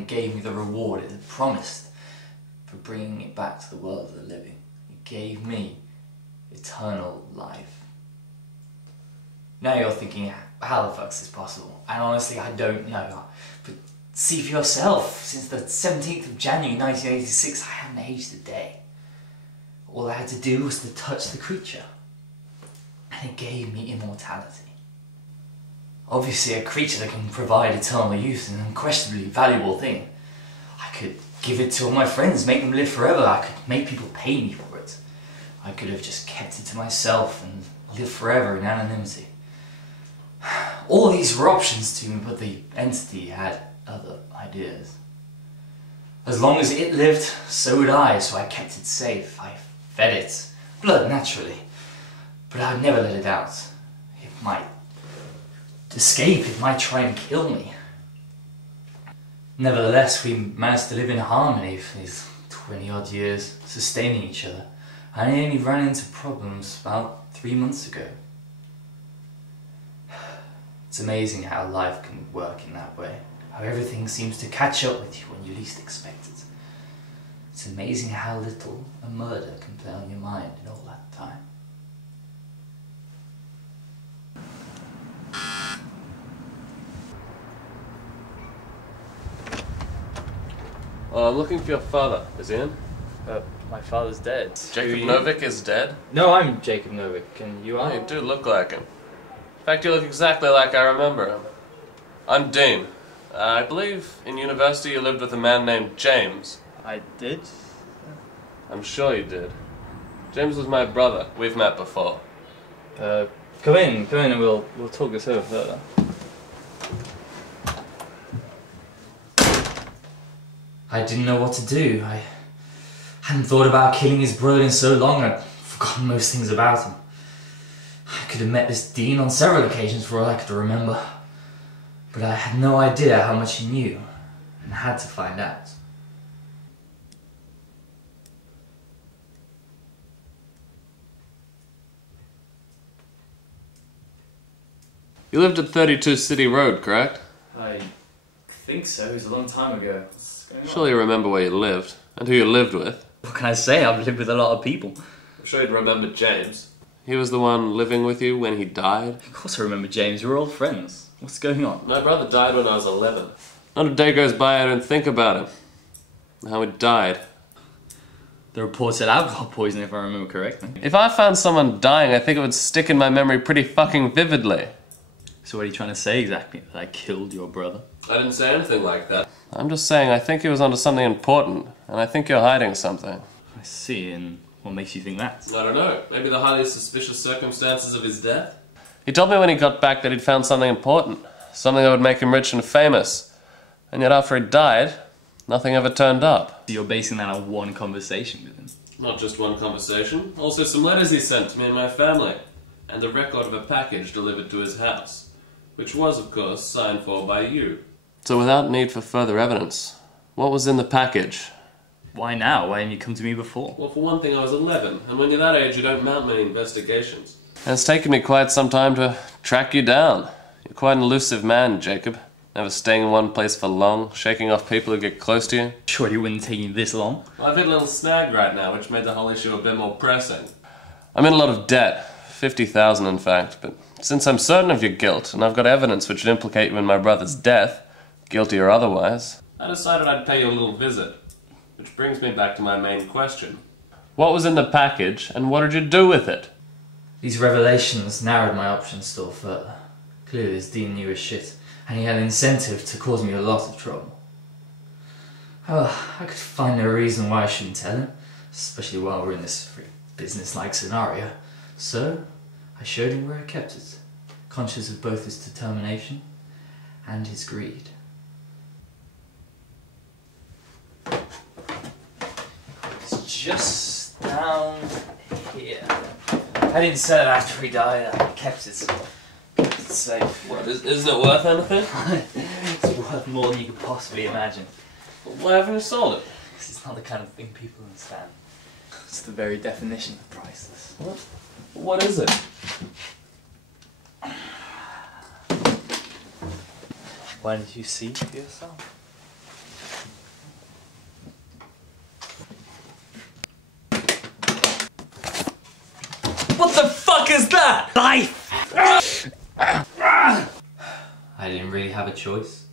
It gave me the reward it had promised for bringing it back to the world of the living. It gave me eternal life. Now you're thinking, how the fuck's this possible? And honestly, I don't know. But see for yourself, since the 17th of January 1986, I haven't aged a day. All I had to do was to touch the creature. And it gave me immortality. Obviously, a creature that can provide eternal youth is an unquestionably valuable thing. I could give it to all my friends, make them live forever. I could make people pay me for it. I could have just kept it to myself and lived forever in anonymity. All these were options to me, but the entity had other ideas. As long as it lived, so would I, so I kept it safe. I fed it blood, naturally. But I'd never let it out. It might escape, it might try and kill me. Nevertheless, we managed to live in harmony for these 20 odd years, sustaining each other. I only ran into problems about 3 months ago. It's amazing how life can work in that way. How everything seems to catch up with you when you least expect it. It's amazing how little a murder can play on your mind in all that time. I'm looking for your father. Is he in? My father's dead. Jacob Novick is dead? No, I'm Jacob Novick, and you are? Oh, you do look like him. In fact, you look exactly like I remember him. I'm Dean. I believe in university you lived with a man named James. I did? I'm sure you did. James was my brother. We've met before. Come in, and we'll talk this over further. I didn't know what to do. I hadn't thought about killing his brother in so long, I'd forgotten most things about him. I could have met this Dean on several occasions for all I could remember, but I had no idea how much he knew, and had to find out. You lived at 32 City Road, correct? I think so. It was a long time ago. Surely you remember where you lived, and who you lived with. What can I say? I've lived with a lot of people. I'm sure you'd remember James. He was the one living with you when he died? Of course I remember James. We're old friends. What's going on? My brother died when I was 11. Not a day goes by I don't think about him. How he died. The report said alcohol poisoning, if I remember correctly. If I found someone dying, I think it would stick in my memory pretty fucking vividly. So what are you trying to say exactly? That I killed your brother? I didn't say anything like that. I'm just saying I think he was onto something important, and I think you're hiding something. I see, and what makes you think that? I don't know. Maybe the highly suspicious circumstances of his death? He told me when he got back that he'd found something important. Something that would make him rich and famous. And yet after he died, nothing ever turned up. So you're basing that on one conversation with him? Not just one conversation. Also some letters he sent to me and my family. And a record of a package delivered to his house. Which was, of course, signed for by you. So without need for further evidence, what was in the package? Why now? Why didn't you come to me before? Well, for one thing, I was 11, and when you're that age, you don't mount many investigations. And it's taken me quite some time to track you down. You're quite an elusive man, Jacob. Never staying in one place for long, shaking off people who get close to you. Surely it wouldn't take you this long. Well, I've hit a little snag right now, which made the whole issue a bit more pressing. I'm in a lot of debt. 50,000 in fact, but since I'm certain of your guilt, and I've got evidence which would implicate you in my brother's death, guilty or otherwise, I decided I'd pay you a little visit. Which brings me back to my main question. What was in the package, and what did you do with it? These revelations narrowed my options still further. Clearly this Dean knew his shit, and he had an incentive to cause me a lot of trouble. Oh, I could find no reason why I shouldn't tell him, especially while we're in this business-like scenario. So, I showed him where I kept it, conscious of both his determination and his greed. It's just down here. I didn't sell it after he died, I kept it safe. What, isn't it worth anything? It's worth more than you could possibly imagine. Well, why haven't you sold it? Because it's not the kind of thing people understand. It's the very definition of priceless. What? What is it? Why did you see for yourself? is that? Life! I didn't really have a choice.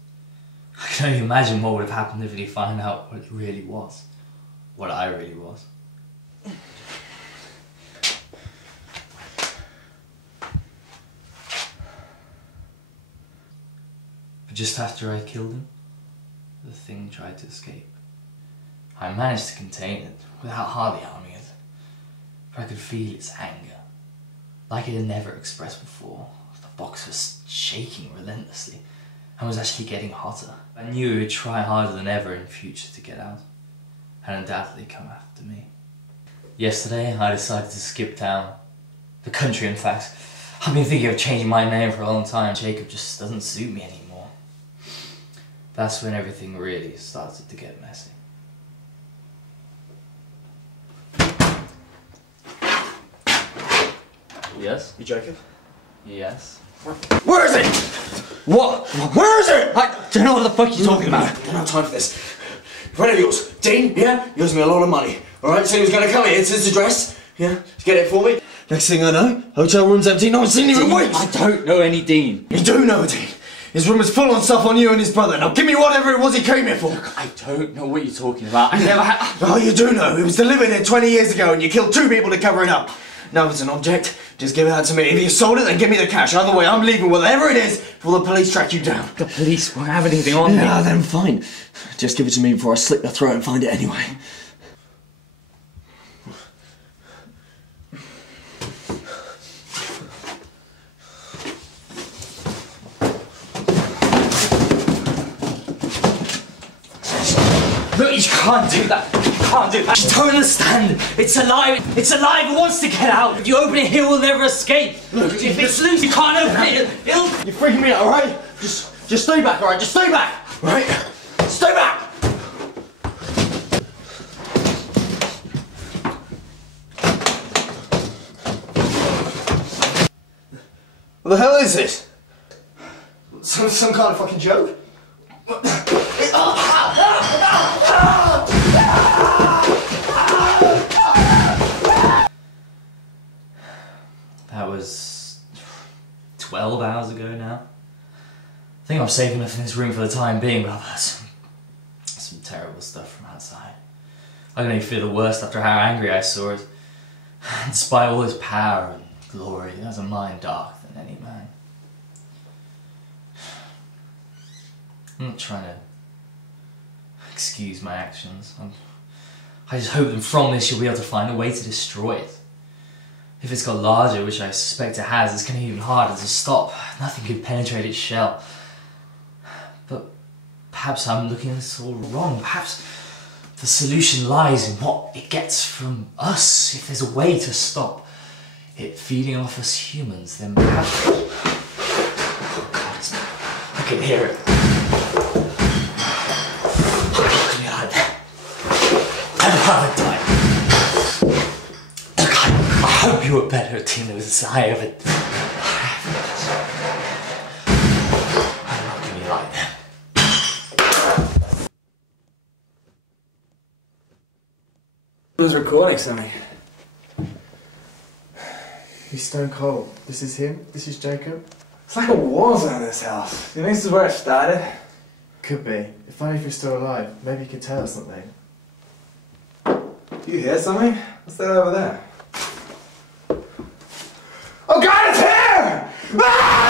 I can only imagine what would have happened if he found out what it really was. What I really was. But just after I killed him, the thing tried to escape. I managed to contain it without hardly harming it. But I could feel its anger, like it had never expressed before. The box was shaking relentlessly and was actually getting hotter. I knew it would try harder than ever in future to get out, and undoubtedly come after me. Yesterday I decided to skip town. The country, in fact. I've been thinking of changing my name for a long time. Jacob just doesn't suit me anymore. That's when everything really started to get messy. Yes? You Jacob? Yes. Where is it? What? Where is it? I don't know what the fuck you're talking about. I don't have time for this. A friend of yours, Dean, yeah? He owes me a lot of money. Alright, so he was going to come here, it's his address, yeah? To get it for me. Next thing I know, hotel room's empty, no one's seen him in weeks. I don't know any Dean. You do know Dean. His room is full on stuff on you and his brother. Now give me whatever it was he came here for. Look, I don't know what you're talking about. I never had... Oh, you do know. It was delivered here 20 years ago and you killed 2 people to cover it up. Now it's an object. Just give it out to me. If you sold it, then give me the cash. Either way, I'm leaving whatever it is before the police track you down. The police won't have anything on me. Yeah, then fine. Just give it to me before I slit your throat and find it anyway. Look, you can't do that. You can't do that. You don't understand. It's alive. It's alive. It wants to get out. If you open it here, it will never escape. Look, if it's loose, you can't open it. It'll... You're freaking me out, alright? Just stay back, alright? Just stay back! Right? Stay back! What the hell is this? Some kind of fucking joke? That was 12 hours ago now. I think I'm safe enough in this room for the time being, but I've heard some terrible stuff from outside. I can only feel the worst after how angry I saw it. Despite all his power and glory, he has a mind darker than any man. I'm not trying to excuse my actions. I just hope that from this you'll be able to find a way to destroy it. If it's got larger, which I suspect it has, it's going to be even harder to stop. Nothing could penetrate its shell. But perhaps I'm looking at this all wrong. Perhaps the solution lies in what it gets from us. If there's a way to stop it feeding off us humans, then perhaps... Oh God, I can hear it. Look at me like that. I'd rather die. I hope you were better at Tina than I ever did. I'm not gonna be like that. Who's recording something? He's stone cold. This is him. This is Jacob. It's like a war zone in this house. You think this is where it started? Could be. If only if you're still alive. Maybe you could tell us something. Do you hear something? What's that over there? Oh God, it's here! Ah!